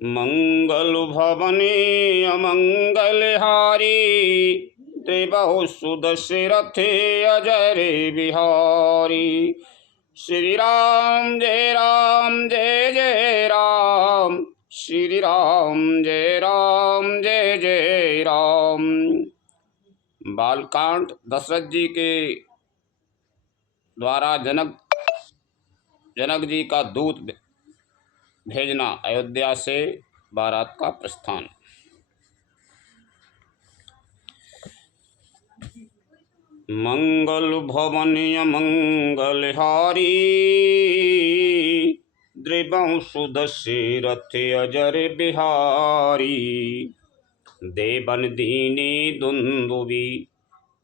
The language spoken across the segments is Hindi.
मंगल भवने अमंगलहारी त्रिबाहु सुदशरथे अजय बिहारी। श्री राम जय जय राम, श्री राम जय जय राम। बालकांड दशरथ जी के द्वारा जनक जी का दूत भेजना, अयोध्या से बारात का प्रस्थान। मंगल भवन अमंगलहारी द्रिवंशु दशरथ अजर बिहारी। देवन दीनी दुंदुबी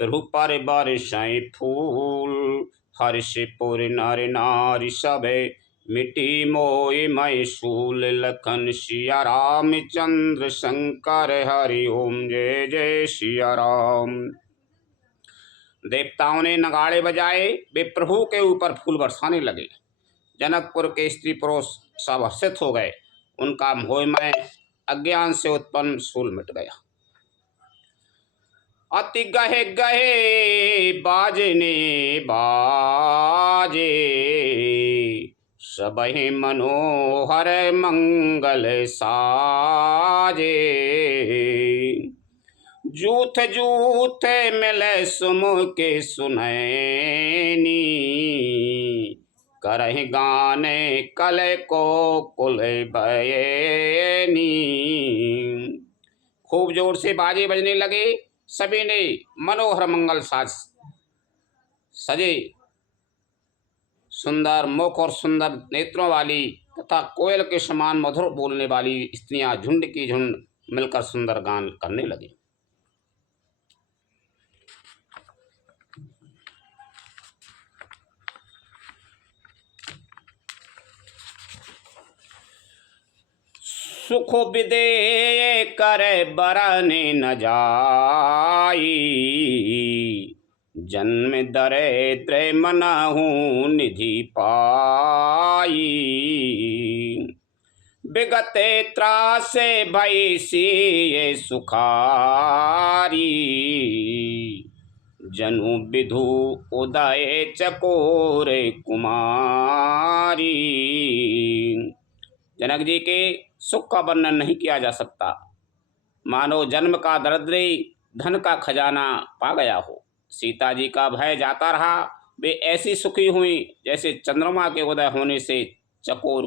प्रभु पर बरसाए फूल। हर्षपुर नर नारी सबे मिटी मोय मैसूल। लखन सिया राम चंद्र शंकर हरि ओम जय जय सिया राम। देवताओं ने नगाड़े बजाए, वे प्रभु के ऊपर फूल बरसाने लगे। जनकपुर के स्त्री पुरुष सब हर्षित हो गए। उनका मोहमय अज्ञान से उत्पन्न शूल मिट गया। अति गहे गहे बाजने बाजे, सबहि मनोहर मंगल साजे। जूथ जूथ मिले सुमुके सुनैनी। करहि गाने कल को कुल बयनी। खूब जोर से बाजे बजने लगे। सभी ने मनोहर मंगल साज सजे सुंदर मुख और सुंदर नेत्रों वाली तथा कोयल के समान मधुर बोलने वाली स्त्रियां झुंड की झुंड मिलकर सुंदर गान करने लगी। सुख विदेय करे बरने न जाई। जन्म दरिद्र मनहु निधि पाई। विगते त्रासे भई सिए सुखारी। जनु विधु उदय चकोर कुमारी। जनक जी के सुख का वर्णन नहीं किया जा सकता, मानो जन्म का दरिद्री धन का खजाना पा गया हो। सीता जी का भय जाता रहा। वे ऐसी सुखी हुई जैसे चंद्रमा के उदय होने से चकोर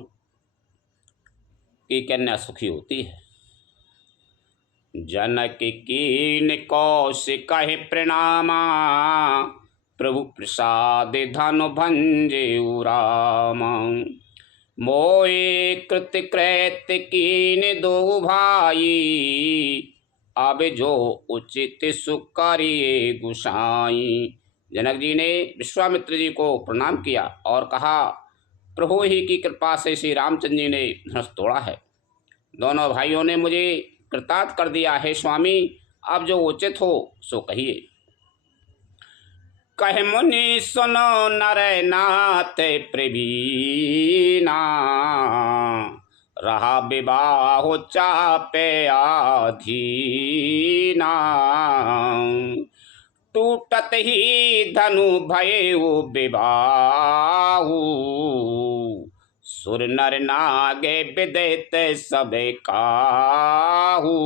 की कन्या सुखी होती है। जनक कीन कौशिक कहे प्रणामा। प्रभु प्रसाद धन भंजे रामा। मोए कृत कृत्य कीन दो भाई। अब जो उचित सुख करिए गुसाई। जनक जी ने विश्वामित्र जी को प्रणाम किया और कहा, प्रभु ही की कृपा से श्री रामचंद्र जी ने धनुष तोड़ा है। दोनों भाइयों ने मुझे कृतार्थ कर दिया है स्वामी। अब जो उचित हो सो कहिए। कह मुनि सुनो नर नाथ प्रवीणा। रहा विवाह चापे आधीना। टूटत ही धनु भयो विवाहु। सुर नर नागे विदित सबे काहू।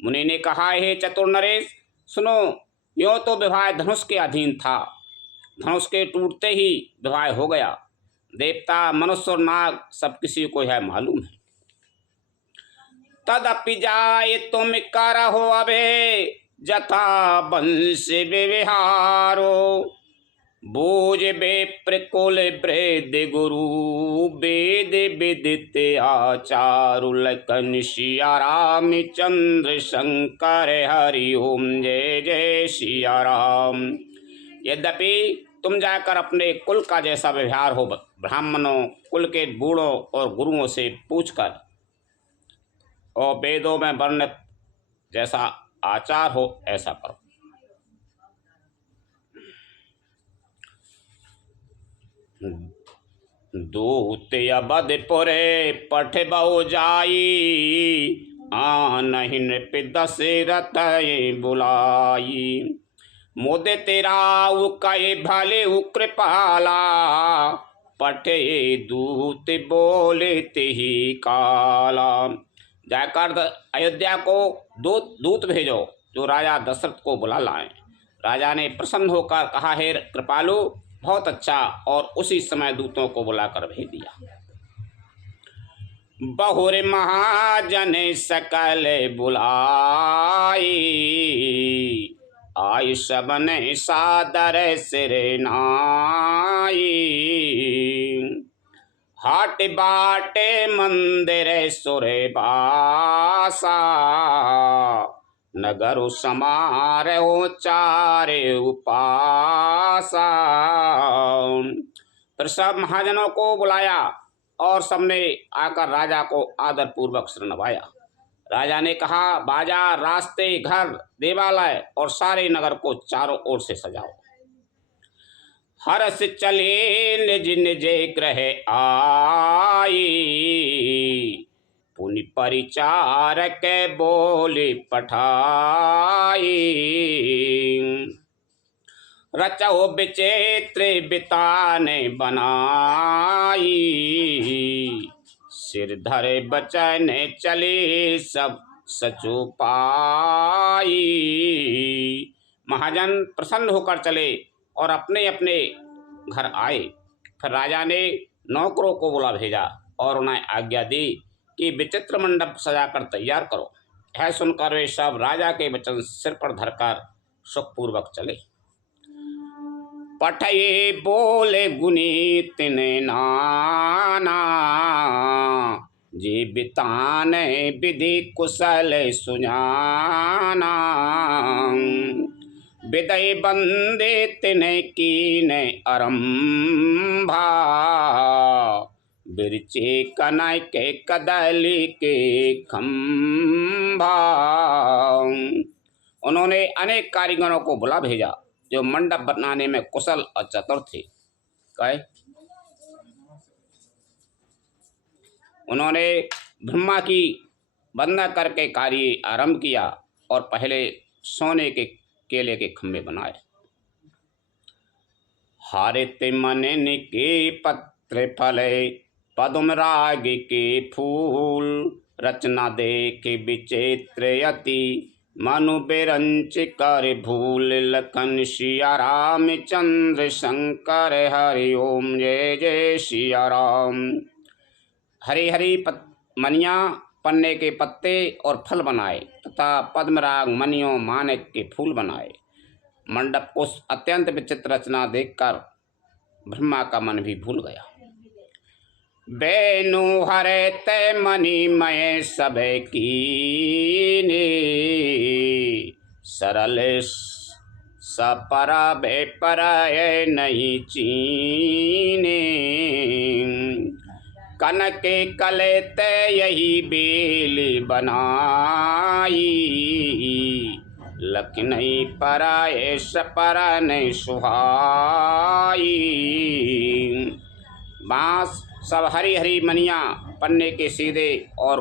मुनि ने कहा, हे चतुर नरेश सुनो, यो तो विवाह धनुष के अधीन था। धनुष के टूटते ही विवाह हो गया। देवता मनुष्य और नाग सब किसी को है मालूम है। तदपि जाए तुम करहो अबे जथा वंश व्यवहारो। बोझ बेप्रकुल वृद्ध गुरु वेद विदित आचारु। लखन सिया राम चंद्र शंकर हरि ओम जय जय सिया राम। यद्यपि तुम जाकर अपने कुल का जैसा व्यवहार हो ब्राह्मणों कुल के बूढ़ों और गुरुओं से पूछकर और वेदों में वर्णित जैसा आचार हो ऐसा करो। दूत अबधपुरे पठ बहु जाई, आनहि नृप दशरथ बुलाई। मुदित राउ कहे भले कृपाला, पठे दूत बोले तेहि काला। जाकर अयोध्या को दूत भेजो जो राजा दशरथ को बुला लाएं। राजा ने प्रसन्न होकर कहा, हे कृपालु, बहुत अच्छा, और उसी समय दूतों को बुलाकर भेज दिया। बहुर महाजन सकल बुलाई, आई सबन सादर सिर नाई। हाट बाटे मंदिर सुर बासा, नगर समारोह चारे उपासा। फिर सब महाजनों को बुलाया और सबने आकर राजा को आदर पूर्वक सिर नवाया। राजा ने कहा, बाजार, रास्ते, घर, देवालय और सारे नगर को चारों ओर से सजाओ। हर्ष चले निज निज ग्रह आई, पुनि परिचारक बोले पठाई। रचो विचित्र बिताने बनाई, सिर धरे बचन चले सब सचो पाई। महाजन प्रसन्न होकर चले और अपने अपने घर आए। फिर राजा ने नौकरों को बुला भेजा और उन्हें आज्ञा दी कि विचित्र मंडप सजाकर तैयार करो। यह सुनकर वे सब राजा के वचन सिर पर धरकर सुखपूर्वक चले। पठये बोले गुनी तिने नाना, जी बिताने विधि कुशल सुजाना। विदय बंदे तिने कीने आरंभा, बिरचे कनय के कदली के खंभा। उन्होंने अनेक कारीगरों को बुला भेजा जो मंडप बनाने में कुशल और चतुर थे। उन्होंने ब्रह्मा की वंदना करके कार्य आरंभ किया और पहले सोने के केले के खंभे बनाए। हारित मनन के पत्र फले, पद्म राग के फूल। रचना देख विचित्र अति, मनु बिरंच कर भूल। लखन सिया राम चंद्र शंकर, हरि ओम जय जय सिया राम। हरी हरी मनिया, पन्ने के पत्ते और फल बनाए तथा पद्मराग, मनियों, मानक के फूल बनाए। मंडप को अत्यंत विचित्र रचना देखकर ब्रह्मा का मन भी भूल गया। बेनु हरे ते मणि मय सब कीने, सरल सपरा बेपर नहीं चीने। कनक कले ते यही बेल बनाई, लख नहीं पराए सपरा नहीं सुहाई। बांस सब हरी हरी मनिया पन्ने के सीधे और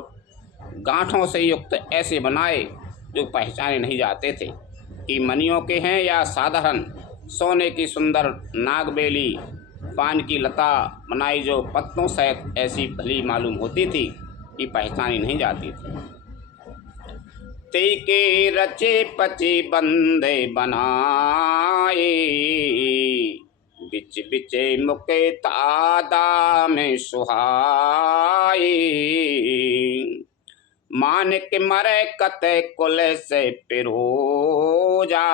गांठों से युक्त ऐसे बनाए जो पहचाने नहीं जाते थे कि मनियों के हैं या साधारण। सोने की सुंदर नागबेली, पान की लता बनाई जो पत्तों सहित ऐसी भली मालूम होती थी कि पहचानी नहीं जाती थी। ते के रचे पचे बंदे बनाए, बिच बिचे मुके तादा में सुहाई। मानक मरे कते कुल से पिरोजा,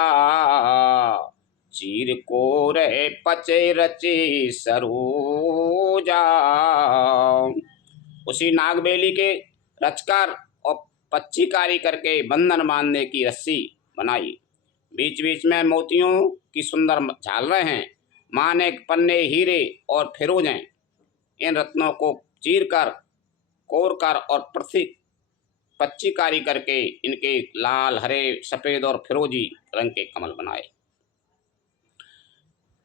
चीर को रहे पचे रचे सरोजा। उसी नागबेली के रचकर और पच्चीकारी करके बंधन बांधने की रस्सी बनाई। बीच बीच में मोतियों की सुंदर झालरें हैं। मानक, पन्ने, हीरे और फिरोजें, इन रत्नों को चीरकर, कोरकर और पच्चीकारी करके इनके लाल, हरे, सफेद और फिरोजी रंग के कमल बनाए।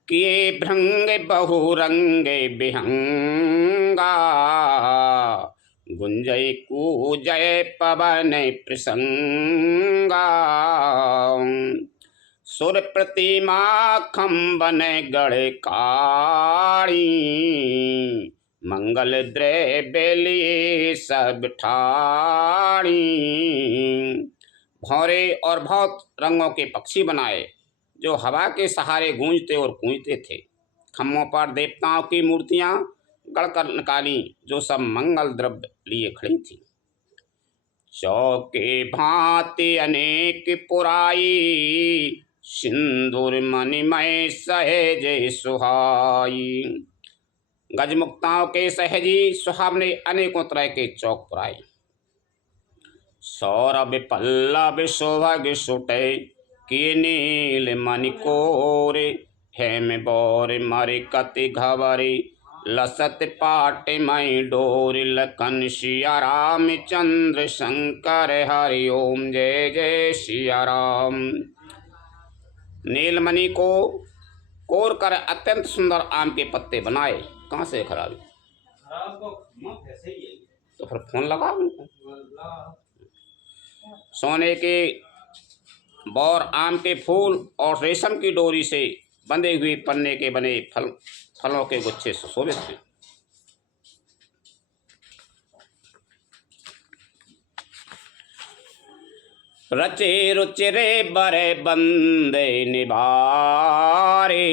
किए भृंग बहुरंग विहंगा, गुंजय कूजय पवन प्रसंगा। सुर प्रतिमा खम्बन गढ़ काड़ी, मंगल द्रव्य लिए सब ठाड़ी। भौरे और बहुत रंगों के पक्षी बनाए जो हवा के सहारे गूंजते और कूंजते थे। खम्भों पर देवताओं की मूर्तियां गढ़कर निकाली जो सब मंगल द्रव्य लिए खड़ी थी। चौके भांति अनेक पुराई, सिंदूर मणिमय सहज सुहाई। गजमुक्ताओं के सहजी सुहावने अनेकों तरह के चौक पुराए। सौरभ पल्लव शोभग सुटे, किए नील मणिकोरे। हेम बौर मरे कति घवरी, लसत पाट मई डोर। लखन सिया रामचंद्र शंकर हरि ओम जय जय सिया राम। नीलमणि को कोर कर अत्यंत सुंदर आम के पत्ते बनाए। कहाँ से खराबी? तो फिर फोन लगाओ उनको। सोने के बौर आम के फूल और रेशम की डोरी से बंधे हुए पन्ने के बने फलों के गुच्छे सुशोभित थे। रचे रुचिरे बरे बंदे निबारे,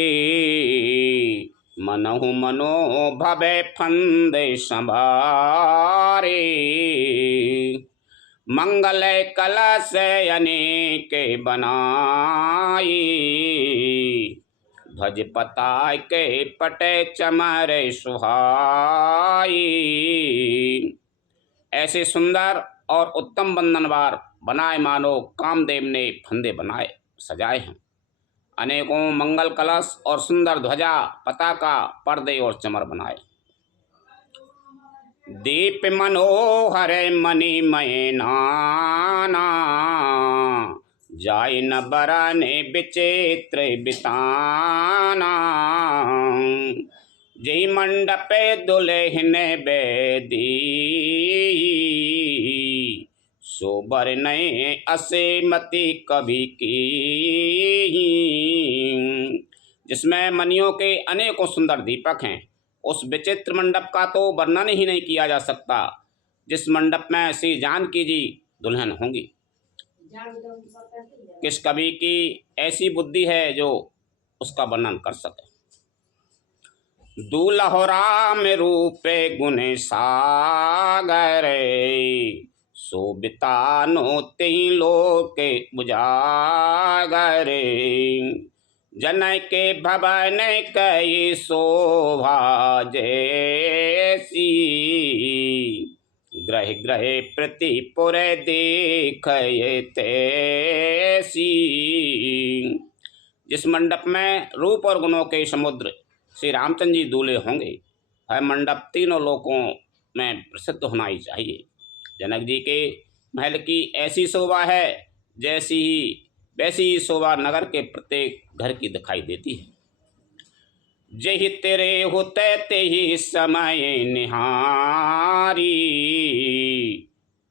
मनहु मनो भवे फंदे संभारे। मंगल कलश अनेक बनाई, भज पताय के पटे चमर सुहाई। ऐसे सुंदर और उत्तम बंधनवार बनाए मानो कामदेव ने फंदे बनाए सजाए हैं। अनेकों मंगल कलश और सुंदर ध्वजा पताका पर्दे और चमर बनाए। दीप मनोहर मणिमय नाना, जाय न बरने विचित्र बिताना। जय मंडपे दुल्हन बेदी, सोबर नए असेमति कभी की। जिसमें मणियों के अनेकों सुंदर दीपक हैं, उस विचित्र मंडप का तो वर्णन ही नहीं किया जा सकता। जिस मंडप में श्री जानकी जी दुल्हन होंगी। किस कवि की ऐसी बुद्धि है जो उसका वर्णन कर सके। दूल्हो राम रूपे गुण सागर, शोभिता नोते लोके उजागर। जनय के भवन कई शोभा जैसी, ग्रह ग्रह प्रतिपुर देख तैसी। जिस मंडप में रूप और गुणों के समुद्र श्री रामचंद्र जी दूल्हे होंगे, वह मंडप तीनों लोकों में प्रसिद्ध होना ही चाहिए। जनक जी के महल की ऐसी शोभा है जैसी ही वैसी ही शोभा नगर के प्रत्येक घर की दिखाई देती है। जहि तेरे होते ते ही समय निहारी,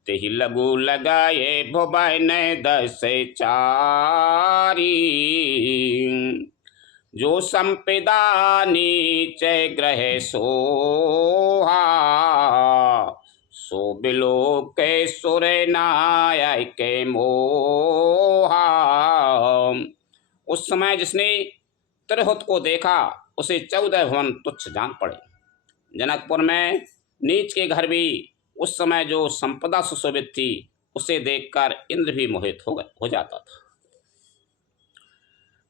तेहि लगू लगाए भुवन दस चारी। जो संपदा नीचे ग्रह सोहा, सो बिलो के सुर नाय के मोहा। उस समय जिसने तिरहुत को देखा उसे 14 भवन तुच्छ जान पड़े। जनकपुर में नीच के घर भी उस समय जो संपदा सुशोभित थी उसे देखकर इंद्र भी मोहित हो जाता था।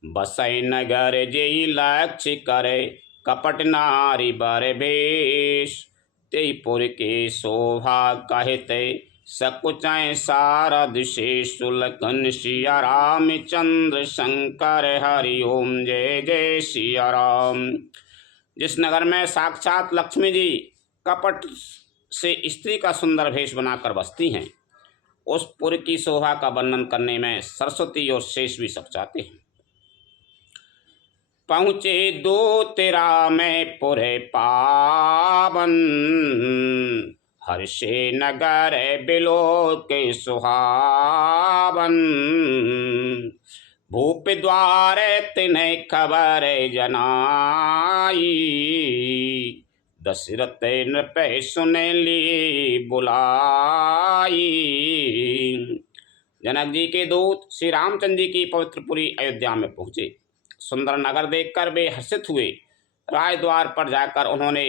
बसई नगर जेई लक्ष्य करे, कपट नारी बर भेष। तेपुर के शोभा कहते सकुचाए सारद शेष। सुलखन सिया रामचंद्र शंकर हरि ओम जय जय सिया राम। जिस नगर में साक्षात लक्ष्मी जी कपट से स्त्री का सुंदर भेष बनाकर बसती हैं, उस पुर की शोभा का वर्णन करने में सरस्वती और शेष भी सकचाते हैं। पहुँचे दो तेरा में पुरे पावन, हर्षे नगर बिलो के सुहावन। भूप द्वार तिन्हें खबर जनाई, दशरथ नृप सुन ली बुलाई। जनक जी के दूत श्री रामचंद्र जी की पवित्रपुरी अयोध्या में पहुँचे। सुंदर नगर देखकर वे हर्षित हुए। राजद्वार पर जाकर उन्होंने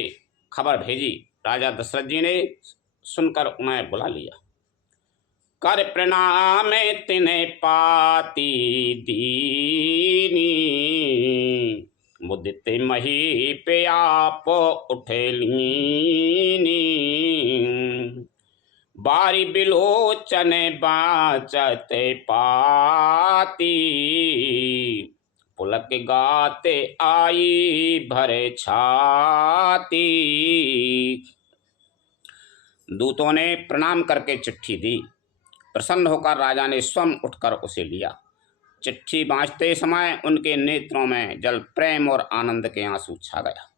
खबर भेजी। राजा दशरथ जी ने सुनकर उन्हें बुला लिया। कर प्रणाम तिन्हें पाती दीनी, मुदित मही पे आप उठे लीनी। बारी बिलोचन बाचते पाती, पुलक गाते आई भरे छाती। दूतों ने प्रणाम करके चिट्ठी दी। प्रसन्न होकर राजा ने स्वयं उठकर उसे लिया। चिट्ठी बाँचते समय उनके नेत्रों में जल प्रेम और आनंद के आंसू छा गया।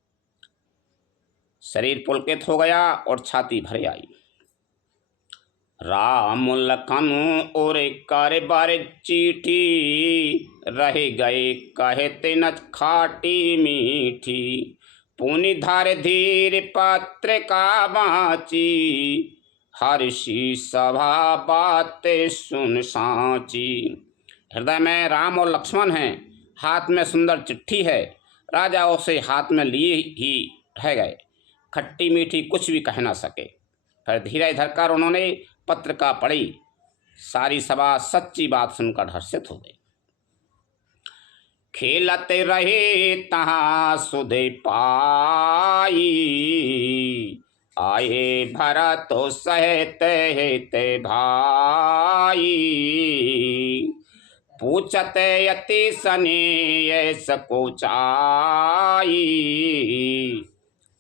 शरीर पुलकित हो गया और छाती भर आई। राम लखन और कर बार चिट्ठी, रह गए कहते न खाटी मीठी। पुनि धर धीर पत्र का बाँची, हर्षी सभा बातें सुन साची। हृदय में राम और लक्ष्मण हैं, हाथ में सुंदर चिट्ठी है। राजा उसे हाथ में लिए ही रह गए, खट्टी मीठी कुछ भी कह ना सके। फिर धीरज धरकर उन्होंने पत्रिका पढ़ी। सारी सभा सच्ची बात सुनकर हर्षित हो गई। खेलते रहे तहाँ सुधे पाई, आए भरत तो सहते हेते भाई। पूछते यति सने सकोचाई,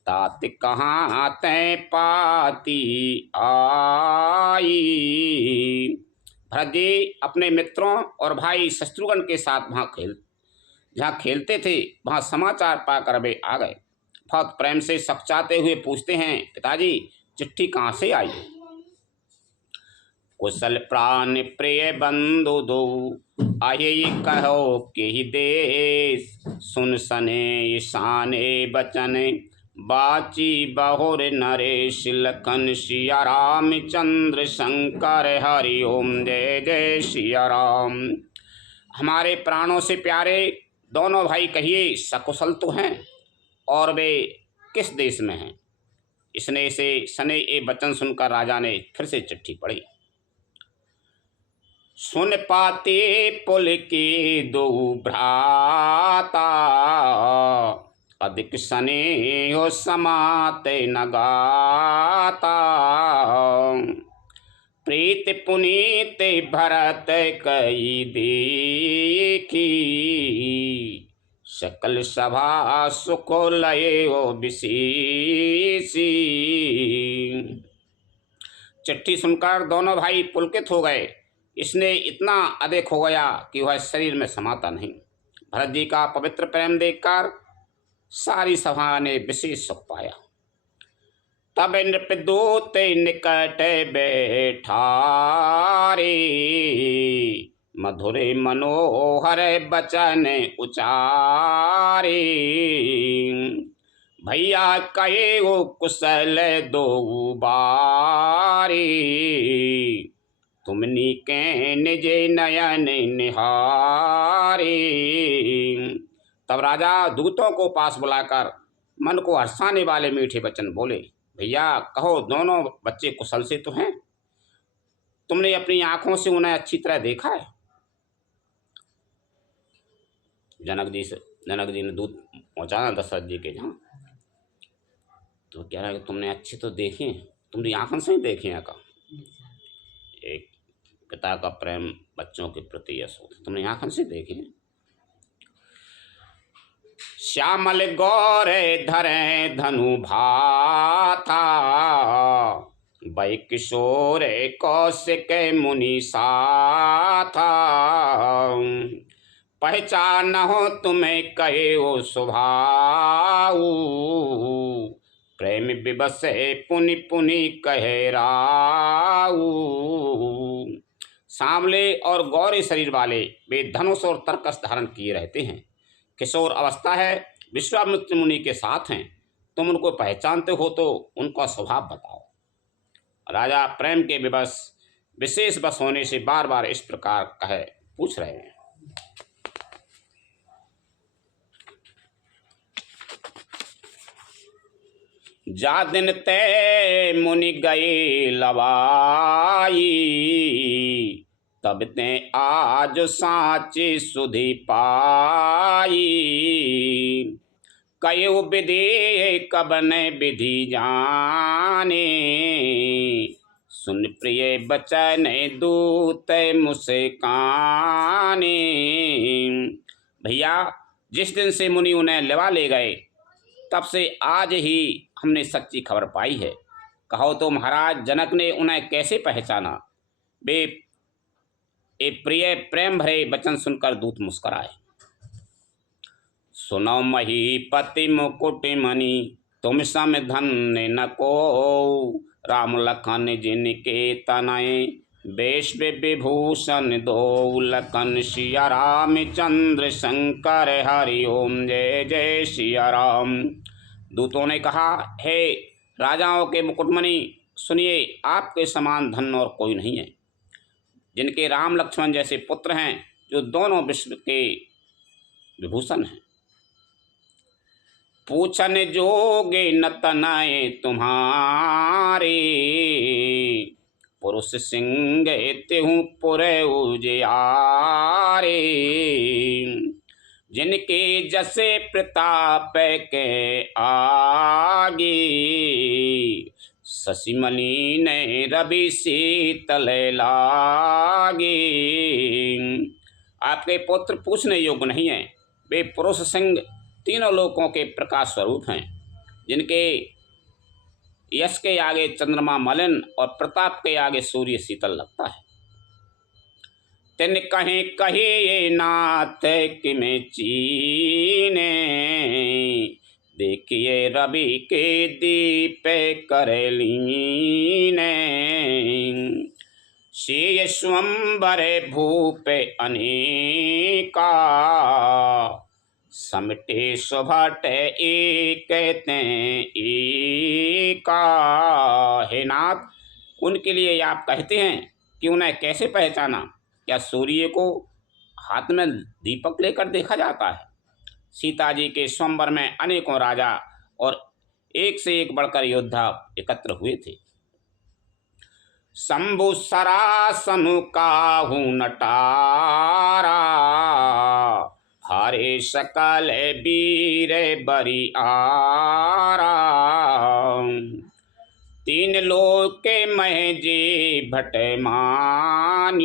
तात कहाँ तै पाती आई। भरत जी अपने मित्रों और भाई शत्रुघ्न के साथ जहाँ खेलते थे वहाँ समाचार पाकर वे आ गए। बहुत प्रेम से सकचाते हुए पूछते हैं, पिताजी चिट्ठी कहाँ से आई? कुशल प्राण प्रिय बंधु दो, आये कहो के ही देश। सुन सने ईशाने बचन, बाची बहुर नरेश। लखन सिया राम चंद्र शंकर, हरि ओम जय जय सिया राम। हमारे प्राणों से प्यारे दोनों भाई कहिए सकुशल तो हैं, और वे किस देश में हैं? इसने से सने ये वचन सुनकर राजा ने फिर से चिट्ठी पढ़ी। सुन पाते पुल के दो भ्राता, अधिक सने हो समाते न गाता। प्रीत पुनीत भरत कई देखी, सकल सभा सुख लय ओ विशेषी। चिट्ठी सुनकर दोनों भाई पुलकित हो गए। इसने इतना अधिक हो गया कि वह शरीर में समाता नहीं। भरत जी का पवित्र प्रेम देखकर सारी सभा ने विशेष सुख पाया। तब नृपदूत निकट बैठारे, मधुर मनोहर बचन उचारे। भैया कहे वो कुशल दो बारी, तुमनी के निज नयन निहारी। तब राजा दूतों को पास बुलाकर मन को हर्षाने वाले मीठे वचन बोले। भैया कहो दोनों बच्चे कुशल से तो हैं? तुमने अपनी आंखों से उन्हें अच्छी तरह देखा है? जनक जी ने दूत पहुंचाना दशरथ जी के जहाँ, तो कह रहा है कि तुमने अच्छे तो देखे, तुमने आंखों से ही देखे हैं का? एक पिता का प्रेम बच्चों के प्रति ऐसा तुमने आंखों से देखे। श्यामल गौर धरे धनु भाता, बै किशोर कौशिक मुनि साथा। पहचान हो तुम्हें कहे ओ स्वभाव, प्रेम विवश पुनि पुनि कहे राऊ। सांवले और गौरे शरीर वाले वे धनुष और तरकस धारण किए रहते हैं। किशोर अवस्था है, विश्वामित्र मुनि के साथ हैं। तुम उनको पहचानते हो तो उनका स्वभाव बताओ। राजा प्रेम के विवश विशेष बस होने से बार बार इस प्रकार कहे पूछ रहे हैं। जा दिन ते मुनि गए लवाई, तब ते आज साची सुधि पाई। कयो विधि कबन विधि जाने, सुन प्रिय बचन दूत मुस्काने। भैया, जिस दिन से मुनि उन्हें लेवा ले गए तब से आज ही हमने सच्ची खबर पाई है। कहो तो महाराज जनक ने उन्हें कैसे पहचाना? वे एक प्रिय प्रेम भरे वचन सुनकर दूत मुस्कुराए। सुनो महीपति मुकुट मणि, तुम सम धन्य न को। राम लखन जिनके तनय, वेश विभूषण दो। लखन सिया रामचंद्र शंकर, हरि ओम जय जय सिया राम। दूतों ने कहा, हे राजाओं के मुकुटमणि, सुनिए, आपके समान धन और कोई नहीं है, जिनके राम लक्ष्मण जैसे पुत्र हैं, जो दोनों विश्व के विभूषण हैं। पूछन जोगे न तनय तुम्हारे, पुरुष सिंह तेहु पुरै उजियारे। जिनके जसे प्रताप के आगे, शशिमणि ने रवि शीतल लागे। आपके पुत्र पूछने योग्य नहीं है। वे पुरुष सिंह तीनों लोकों के प्रकाश स्वरूप हैं, जिनके यश के आगे चंद्रमा मलिन और प्रताप के आगे सूर्य शीतल लगता है। तिन कहे कहे नाथ कि में चीने, देखिए रवि के दीप कर लीने। शेय स्वंबर भूप अनेका, समटे सुभट एक ते एका। हे नाथ, उनके लिए आप कहते हैं कि उन्हें कैसे पहचाना? क्या सूर्य को हाथ में दीपक लेकर देखा जाता है? सीता जी के स्वयंवर में अनेकों राजा और एक से एक बढ़कर योद्धा एकत्र हुए थे। शंभु सरासनु काहू नटारा, हरे सकल वीर बरिआरा। तीन लोक के मह जे भट मानी,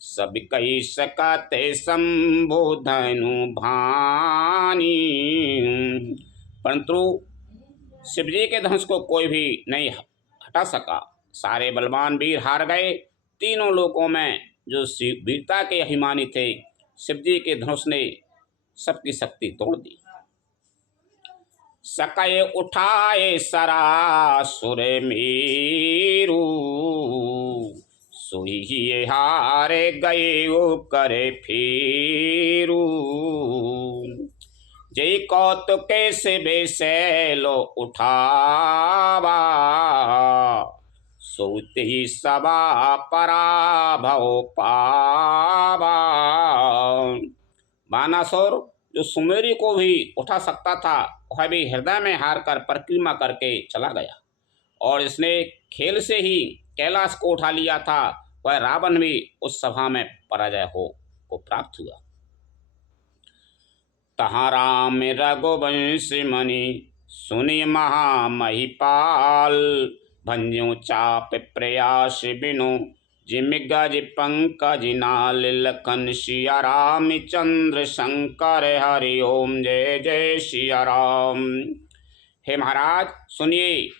सब कही सकत संबोधनु भानी। परंतु शिवजी के धनुष को कोई भी नहीं हटा सका। सारे बलवान वीर हार गए। तीनों लोकों में जो वीरता के अभिमानी थे, शिवजी के धनुष ने सबकी शक्ति तोड़ दी। सकय उठाए सरासुर मेरु, सोई हारे गए ओ करे फेरू। जय कौतुक से बेसैलो उठावा, सोते ही सबा पराभव पावा। बानासुर जो सुमेरी को भी उठा सकता था, वह भी हृदय में हार कर परिक्रमा करके चला गया। और इसने खेल से ही कैलाश को उठा लिया था, वह रावण भी उस सभा में पराजय को प्राप्त हुआ। तहाँ राम रघुवंश मणि, सुनि महामहिपाल। भंजो चाप प्रयास बिनु, जिम गज पंकज नाल। लखन सिया रामचंद्र शंकर, हरि ओम जय जय सिया राम। हे महाराज सुनिए,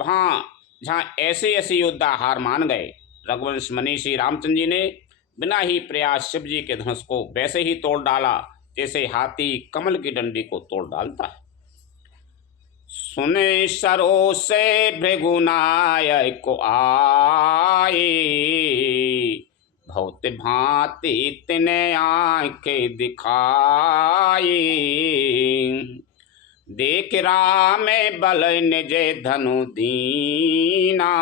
वहाँ जहाँ ऐसे ऐसे योद्धा हार मान गए, रघुवंश मणि श्री रामचंद्र जी ने बिना ही प्रयास शिव जी के धनुष को वैसे ही तोड़ डाला जैसे हाथी कमल की डंडी को तोड़ डालता है। सुने सरो से भृगुनायक को आए, बहुत भांति तिने आंखें दिखाई। देख राम बल निज धनु दीना,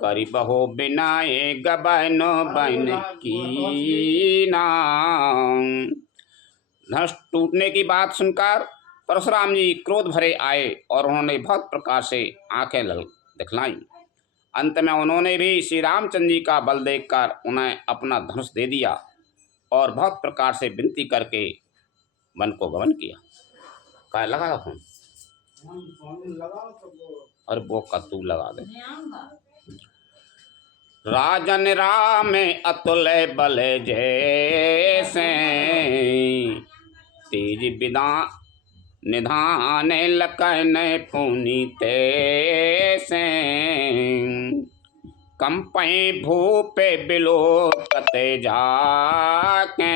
करी बहो बिनाए गबन बन कीना। धनुष टूटने की बात सुनकर परशुराम जी क्रोध भरे आए और उन्होंने बहुत प्रकार से आंखें दिखलाई। अंत में उन्होंने भी श्री रामचंद्र जी का बल देखकर उन्हें अपना धनुष दे दिया और बहुत प्रकार से विनती करके वन को गमन किया। क्या लगा फोन और वो का तू लगा दे। राजन राम अतुल बल जैसे, तेज विदा निधान लखन पुनीत से। कंपै भूपे बिलोकत जाके,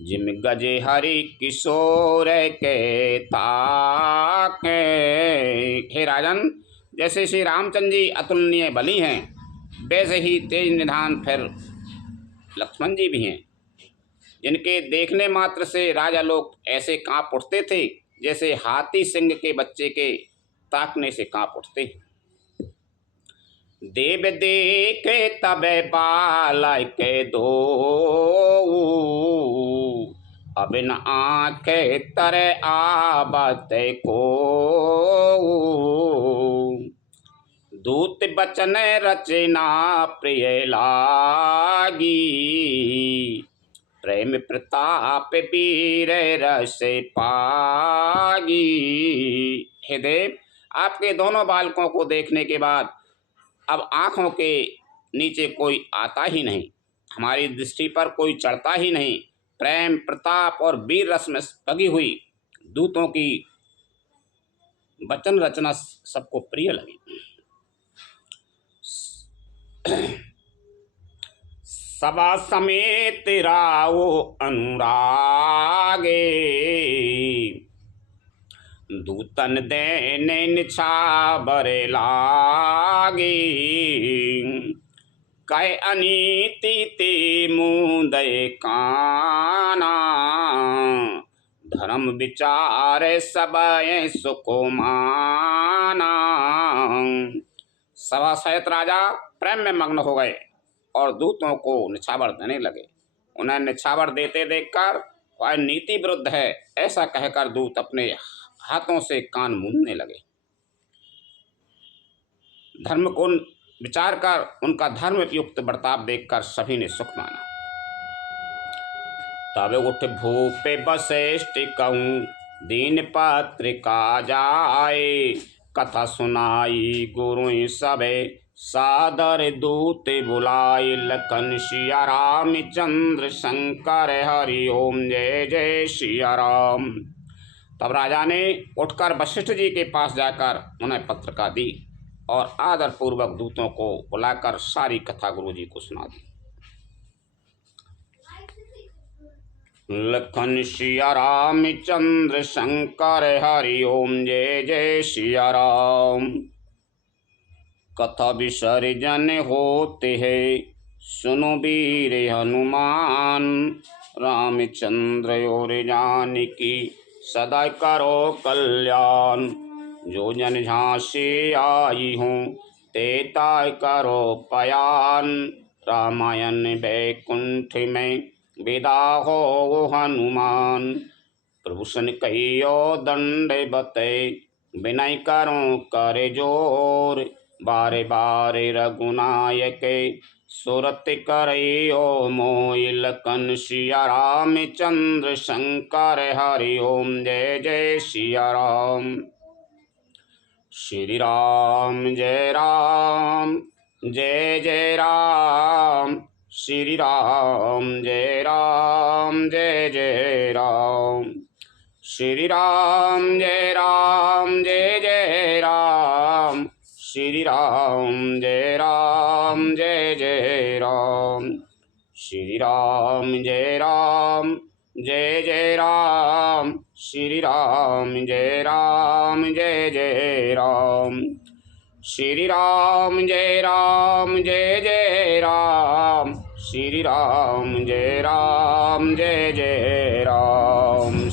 जिम गजे हरि किशोर के ताके। हे राजन, जैसे श्री रामचंद्र जी अतुलनीय बली हैं, वैसे ही तेज निधान फिर लक्ष्मण जी भी हैं, जिनके देखने मात्र से राजा लोग ऐसे कांप उठते थे जैसे हाथी सिंह के बच्चे के ताकने से कांप उठते। देव देखे तबे बाला के दो, अब न आंखे तरे आबत को। दूत बचन रचना प्रिय लागी, प्रेम प्रताप वीर रस पागी। हे देव, आपके दोनों बालकों को देखने के बाद अब आँखों के नीचे कोई आता ही नहीं, हमारी दृष्टि पर कोई चढ़ता ही नहीं। प्रेम प्रताप और वीर रस में पगी हुई दूतों की वचन रचना सबको प्रिय लगी। सभा समेत राओ अनुरागे, दूतन देने निछावर लागे। कै अनीति ते मुदय काना, धर्म विचार सब सुको माना। सभा सहित राजा प्रेम में मग्न हो गए और दूतों को निछावर देने लगे। उन्हें निछावर देते देखकर वह नीति विरुद्ध है ऐसा कहकर दूत अपने हाथों से कान मूंदने लगे। धर्म को विचार कर उनका धर्म युक्त बर्ताव देखकर सभी ने सुख माना। तब उठ भूपे वशिष्ठ कहूँ, दीन पत्रिका जाए। कथा सुनाई गुरु सबे, सादर दूत बुलाए। लखन सिया राम चंद्र शंकर हरि ओम जय जय सिया राम। तब राजा ने उठकर वशिष्ठ जी के पास जाकर उन्हें पत्रिका दी और आदर पूर्वक दूतों को बुलाकर सारी कथा गुरु जी को सुना दी। लखन सिया राम चंद्र शंकर हरि ओम जय जय सिया राम। कथा विसर्जन होते है, सुनो वीर हनुमान। रामचंद्र और जानकी सदा करो कल्याण। जो जन झांसी आई हूँ, तेता करो पयान। रामायण वैकुंठ में विदा हो हनुमान। प्रभु सन कहियो दंड बते, विनय करो कर जोर। बारे बारे रघुनायक सुरत करियो मोय। लखन सिया राम चंद्र शंकर हरि ओम जय जय सिया राम। श्री राम जय राम जय जय राम। श्री राम जय जय राम। श्री राम जय जय राम। श्री राम जय जय राम। श्री राम जय राम जय जय राम। श्री राम जय राम जय जय राम। श्री राम जय राम जय जय राम। श्री राम जय राम जय जय राम।